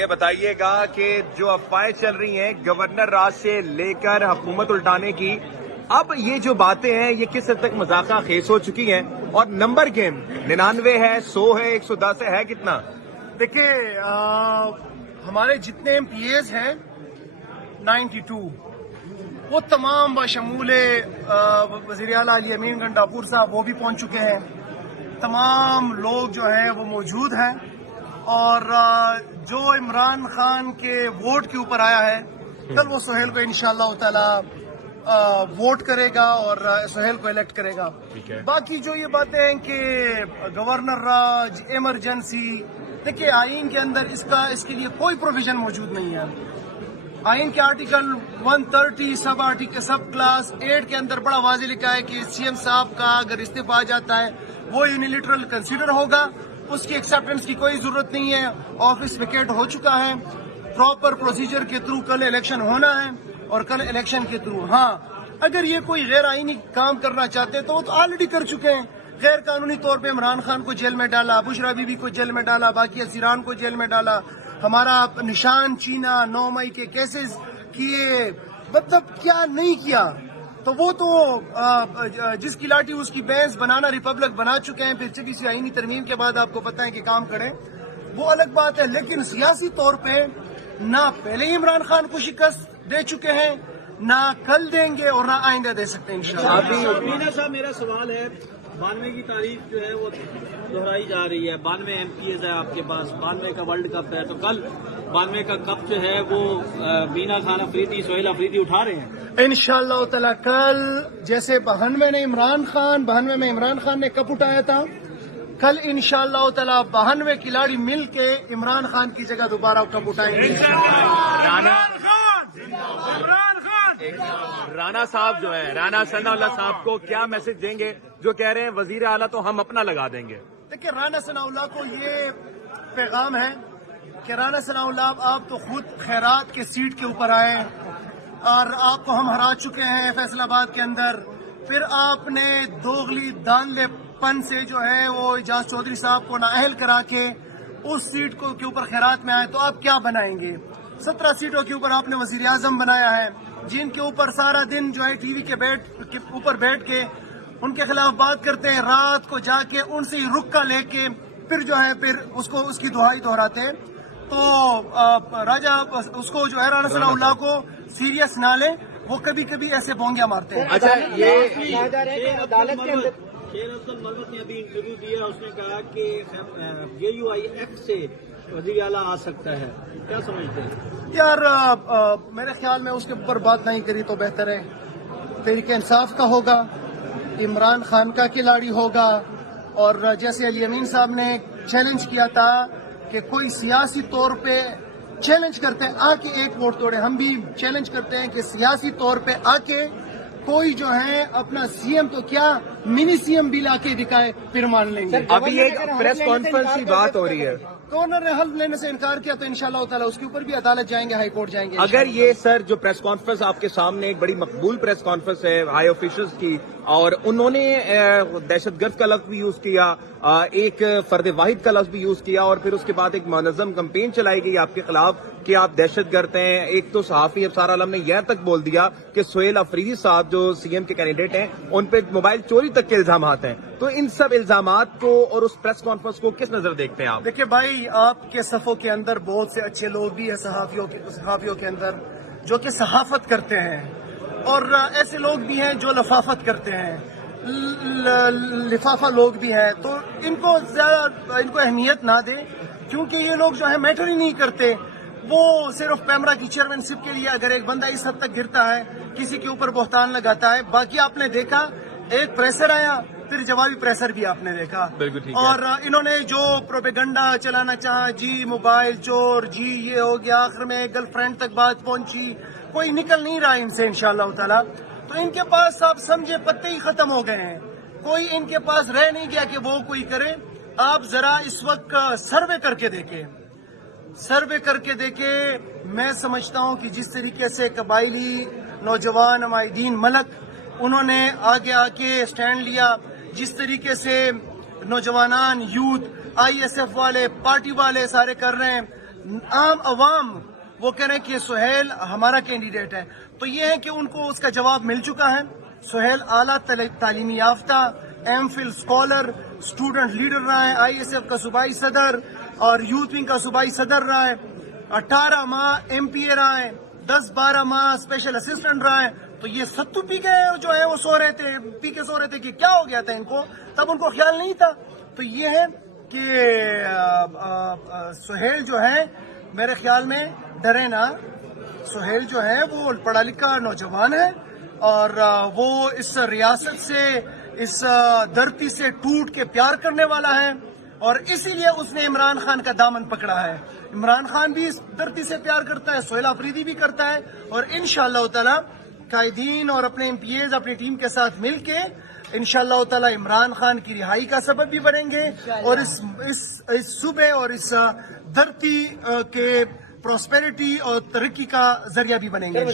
یہ بتائیے گا کہ جو افواہیں چل رہی ہیں گورنر راج سے لے کر حکومت الٹانے کی، اب یہ جو باتیں ہیں یہ کس حد تک مذاقہ خیز ہو چکی ہیں؟ اور نمبر گیم 99 ہے، 100 ہے، 110 ہے کتنا؟ دیکھیں ہمارے جتنے ایم پی ایز ہیں 92 وہ تمام بشمول وزیر اعلیٰ علی امین گنڈاپور صاحب وہ بھی پہنچ چکے ہیں. تمام لوگ جو ہیں وہ موجود ہیں اور جو عمران خان کے ووٹ کے اوپر آیا ہے کل وہ سہیل کو انشاءاللہ تعالی ووٹ کرے گا اور سہیل کو الیکٹ کرے گا. باقی جو یہ باتیں ہیں کہ گورنر راج ایمرجنسی، دیکھیے آئین کے اندر اس کے لیے کوئی پروویژن موجود نہیں ہے. آئین کے آرٹیکل 130 سب کلاس 8 کے اندر بڑا واضح لکھا ہے کہ سی ایم صاحب کا اگر استعفیٰ آ جاتا ہے وہ یونیلیٹرل کنسیڈر ہوگا، اس کی ایکسیپٹنس کی کوئی ضرورت نہیں ہے. آفس ویکیٹ ہو چکا ہے، پراپر پروسیجر کے تھرو کل الیکشن ہونا ہے اور کل الیکشن کے تھرو اگر یہ کوئی غیر آئینی کام کرنا چاہتے ہیں تو وہ تو آلریڈی کر چکے ہیں. غیر قانونی طور پہ عمران خان کو جیل میں ڈالا، بشرا بی بی کو جیل میں ڈالا، باقی اسیران کو جیل میں ڈالا، ہمارا نشان چینا 9 مئی کے کیسز کیے، مطلب کیا نہیں کیا. تو وہ تو جس کی لاٹھی اس کی بینس بنانا ریپبلک بنا چکے ہیں. پھر 26 آئینی ترمیم کے بعد آپ کو پتہ ہے کہ کام کریں وہ الگ بات ہے، لیکن سیاسی طور پہ نہ پہلے ہی عمران خان کو شکست دے چکے ہیں، نہ کل دیں گے اور نہ آئندہ دے سکتے ہیں انشاءاللہ. مینا صاحب میرا سوال ہے، 92 کی تاریخ جو ہے وہ دہرائی جا رہی ہے، 92 ایم پی ایز ہے آپ کے پاس، 92 کا ورلڈ کپ ہے، تو کل 92 کا کپ جو ہے وہ مینا خان افریدی، سہیل افریدی اٹھا رہے ہیں انشاءاللہ تعالی. کل جیسے 92 میں عمران خان نے کپ اٹھایا تھا، کل انشاءاللہ تعالی 92 کھلاڑی مل کے عمران خان کی جگہ دوبارہ کپ اٹھائیں گے. رانا صاحب جو ہے، رانا ثناء اللہ صاحب کو کیا میسج دیں گے جو کہہ رہے ہیں وزیر اعلیٰ تو ہم اپنا لگا دیں گے؟ دیکھیں رانا ثناء اللہ کو یہ پیغام ہے کہ رانا ثناء اللہ آپ تو خود خیرات کے سیٹ کے اوپر آئے اور آپ کو ہم ہرا چکے ہیں فیصل آباد کے اندر. پھر آپ نے دوغلی دانلے پن سے جو ہے وہ اعجاز چودھری صاحب کو نااہل کرا کے اس سیٹ کے اوپر خیرات میں آئے، تو آپ کیا بنائیں گے؟ 17 سیٹوں کے اوپر آپ نے وزیر اعظم بنایا ہے، جن کے اوپر سارا دن جو ہے ٹی وی کے اوپر بیٹھ کے ان کے خلاف بات کرتے ہیں، رات کو جا کے ان سے رکا لے کے پھر جو ہے پھر اس کی دہائی دہراتے ہیں. تو راجہ اس کو جو ہے رانا ثناء اللہ کو سیریس نہ لیں، وہ کبھی کبھی ایسے بونگیاں مارتے ہیں. اچھا یہ شیر افضل ملوک نے ابھی انٹرویو دیا، اس نے کہا کہ JUI ایکٹ سے وزیر اعلیٰ آ سکتا ہے، کیا سمجھتے ہیں؟ یار میرے خیال میں اس کے اوپر بات نہیں کری تو بہتر ہے. تحریک انصاف کا ہوگا، عمران خان کا کھلاڑی ہوگا، اور جیسے علی امین صاحب نے چیلنج کیا تھا کہ کوئی سیاسی طور پہ چیلنج کرتے ہیں آ کے ایک ووٹ توڑے، ہم بھی چیلنج کرتے ہیں کہ سیاسی طور پہ آ کے کوئی جو ہے اپنا سی ایم تو کیا منی سی ایم بھی لا کے دکھائے، پھر مان لیں گے. ابھی ایک پریس کانفرنس کی بات ہو رہی ہے، گورنر نے حلف لینے سے انکار کیا تو انشاءاللہ تعالی اس کے اوپر بھی عدالت جائیں گے، ہائی کورٹ جائیں گے. اگر یہ سر جو پریس کانفرنس آپ کے سامنے ایک بڑی مقبول پریس کانفرنس ہے ہائی آفیشلز کی، اور انہوں نے دہشت گرد کا لفظ بھی یوز کیا، ایک فرد واحد کا لفظ بھی یوز کیا، اور پھر اس کے بعد ایک منظم کمپین چلائی گئی آپ کے خلاف کہ آپ دہشت گرد ہیں. ایک تو صحافی ابصار عالم نے یہ تک بول دیا کہ سہیل افریدی صاحب جو سی ایم کے کینڈیڈیٹ ہیں ان پہ موبائل چوری تک کے الزامات ہیں. تو ان سب الزامات کو اور اس پریس کانفرنس کو کس نظر دیکھتے ہیں آپ؟ دیکھیں بھائی، آپ کے صفوں کے اندر بہت سے اچھے لوگ بھی ہیں صحافیوں کے اندر جو کہ صحافت کرتے ہیں، اور ایسے لوگ بھی ہیں جو لفافت کرتے ہیں، لفافہ لوگ بھی ہیں. تو ان کو اہمیت نہ دیں، کیونکہ یہ لوگ جو ہے میٹر ہی نہیں کرتے. وہ صرف پیمرا کی چیئرمین شپ کے لیے اگر ایک بندہ اس حد تک گرتا ہے، کسی کے اوپر بہتان لگاتا ہے. باقی آپ نے دیکھا ایک پریسر آیا، پھر جوابی پریسر بھی آپ نے دیکھا، اور انہوں نے جو پروپیگنڈا چلانا چاہا، جی موبائل چور، جی یہ ہو گیا، آخر میں گرل فرینڈ تک بات پہنچی، کوئی نکل نہیں رہا ان سے انشاءاللہ تعالی. تو ان کے پاس آپ سمجھے پتے ہی ختم ہو گئے ہیں، کوئی ان کے پاس رہ نہیں گیا کہ وہ کوئی کرے. آپ ذرا اس وقت سروے کر کے دیکھیں. میں سمجھتا ہوں کہ جس طریقے سے قبائلی نوجوان عمائدین ملک انہوں نے آگے آ کے اسٹینڈ لیا، جس طریقے سے نوجوانان یوتھ ISF والے پارٹی والے سارے کر رہے ہیں، عام عوام وہ کہہ رہے ہیں کہ سہیل ہمارا کینڈیڈیٹ ہے، تو یہ ہے کہ ان کو اس کا جواب مل چکا ہے۔ سہیل اعلیٰ تعلیمی یافتہ، M Phil scholar, student leader رہا ہے، آئی ایس ایف کا صوبائی صدر اور یوتھ ونگ کا صوبائی صدر رہا ہے، 18 ماہ ایم پی اے رہا ہے، 10-12 ماہ اسپیشل اسسٹنٹ رہا ہے۔ تو یہ ستو پی کے جو ہے وہ سو رہے تھے کہ کیا ہو گیا تھا ان کو، تب ان کو خیال نہیں تھا۔ تو یہ ہے کہ سہیل جو ہے میرے خیال میں ڈرے نا، سہیل جو ہے وہ پڑھا لکھا نوجوان ہے اور وہ اس ریاست سے، اس دھرتی سے ٹوٹ کے پیار کرنے والا ہے، اور اسی لیے اس نے عمران خان کا دامن پکڑا ہے۔ عمران خان بھی اس دھرتی سے پیار کرتا ہے، سہیل آفریدی بھی کرتا ہے، اور انشاءاللہ تعالی قائدین اور اپنے ایم پی ایز اپنی ٹیم کے ساتھ مل کے انشاءاللہ تعالی عمران خان کی رہائی کا سبب بھی بنیں گے، اور اس صوبے اور اس دھرتی کے پراسپیرٹی اور ترقی کا ذریعہ بھی بنیں گے۔